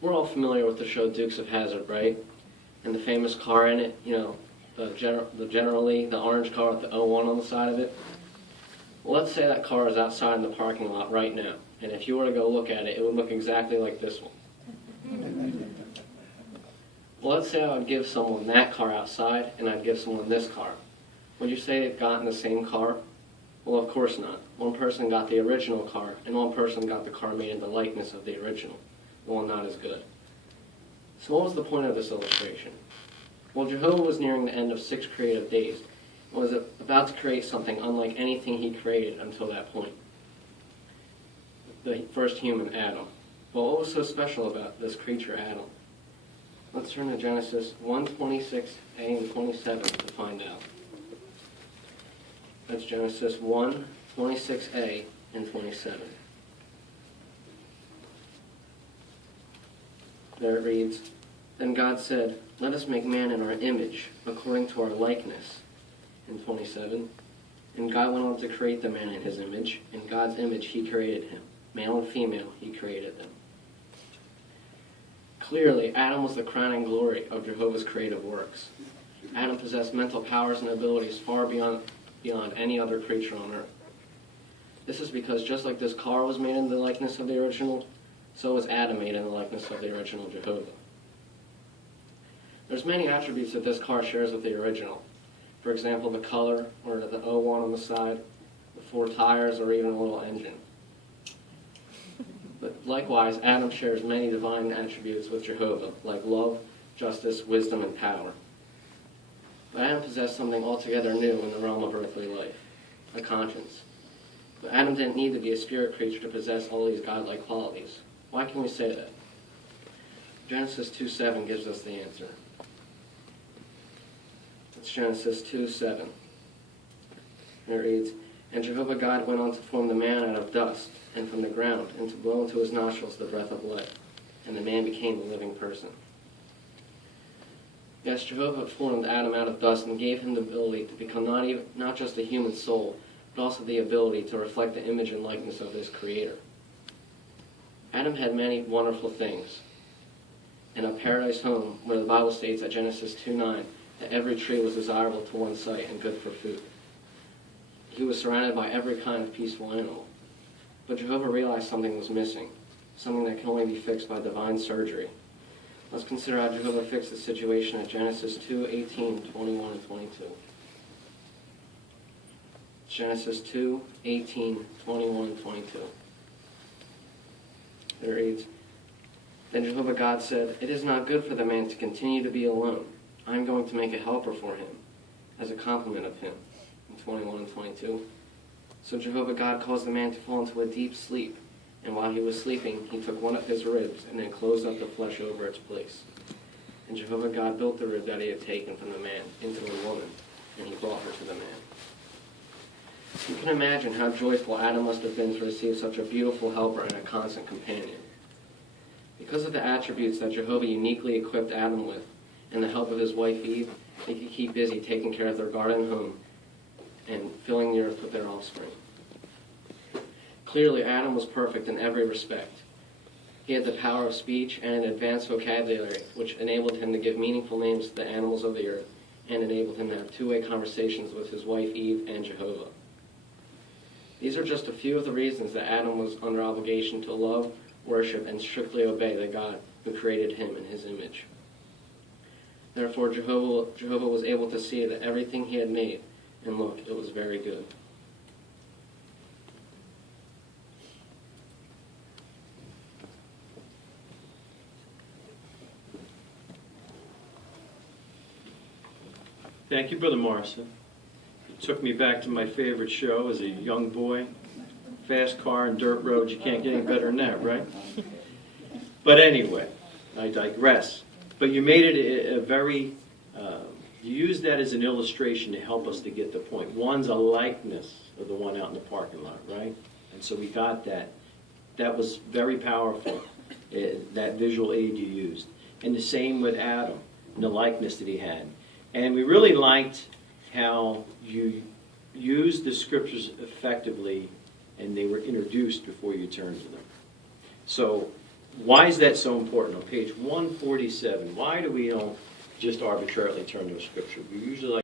We're all familiar with the show Dukes of Hazzard, right? And the famous car in it, generally the orange car with the O1 on the side of it. Well, let's say that car is outside in the parking lot right now, and if you were to go look at it, it would look exactly like this one. Well, let's say I would give someone that car outside, and I'd give someone this car. Would you say they've gotten the same car? Well, of course not. One person got the original car, and one person got the car made in the likeness of the original. Well, not as good. So what was the point of this illustration? Well, Jehovah was nearing the end of 6 creative days, and was about to create something unlike anything he created until that point. The first human, Adam. Well, what was so special about this creature, Adam? Let's turn to Genesis 1:26a and 27 to find out. That's Genesis 1:26a and 27. There it reads, "Then God said, 'Let us make man in our image, according to our likeness.'" In 27, "And God went on to create the man in his image. In God's image he created him. Male and female he created them." Clearly, Adam was the crowning glory of Jehovah's creative works. Adam possessed mental powers and abilities far beyond any other creature on earth. This is because just like this car was made in the likeness of the original, so was Adam made in the likeness of the original Jehovah. There's many attributes that this car shares with the original. For example, the color, or the O1 on the side, the 4 tires, or even a little engine. But likewise, Adam shares many divine attributes with Jehovah, like love, justice, wisdom, and power. But Adam possessed something altogether new in the realm of earthly life, a conscience. But Adam didn't need to be a spirit creature to possess all these godlike qualities. Why can we say that? Genesis 2:7 gives us the answer. It's Genesis 2:7. It reads, "And Jehovah God went on to form the man out of dust, and from the ground, and to blow into his nostrils the breath of life. And the man became a living person." Yes, Jehovah formed Adam out of dust and gave him the ability to become not just a human soul, but also the ability to reflect the image and likeness of his Creator. Adam had many wonderful things. In a paradise home where the Bible states at Genesis 2:9 that every tree was desirable to one's sight and good for food. He was surrounded by every kind of peaceful animal. But Jehovah realized something was missing, something that can only be fixed by divine surgery. Let's consider how Jehovah fixed the situation at Genesis 2:18, 21, and 22. Genesis 2:18, 21, and 22. It reads, "Then Jehovah God said, 'It is not good for the man to continue to be alone. I am going to make a helper for him, as a complement of him.'" In 21 and 22. "So Jehovah God caused the man to fall into a deep sleep, and while he was sleeping, he took one of his ribs and then closed up the flesh over its place. And Jehovah God built the rib that he had taken from the man into a woman, and he brought her to the man." You can imagine how joyful Adam must have been to receive such a beautiful helper and a constant companion. Because of the attributes that Jehovah uniquely equipped Adam with, and the help of his wife Eve, they could keep busy taking care of their garden home and filling the earth with their offspring. Clearly, Adam was perfect in every respect. He had the power of speech and an advanced vocabulary, which enabled him to give meaningful names to the animals of the earth, and enabled him to have two-way conversations with his wife Eve and Jehovah. These are just a few of the reasons that Adam was under obligation to love, worship, and strictly obey the God who created him in his image. Therefore, Jehovah was able to see that everything he had made, and look, it was very good. Thank you, Brother Morrison. It took me back to my favorite show as a young boy. Fast car and dirt roads, you can't get any better than that, right? But anyway, I digress. But you made it a very, you used that as an illustration to help us to get the point. One's a likeness of the one out in the parking lot, right? And so we got that. That was very powerful, that visual aid you used. And the same with Adam, and the likeness that he had. And we really liked how you used the scriptures effectively, and they were introduced before you turned to them. So Why is that so important? On page 147, why do we don't just arbitrarily turn to a scripture? We usually like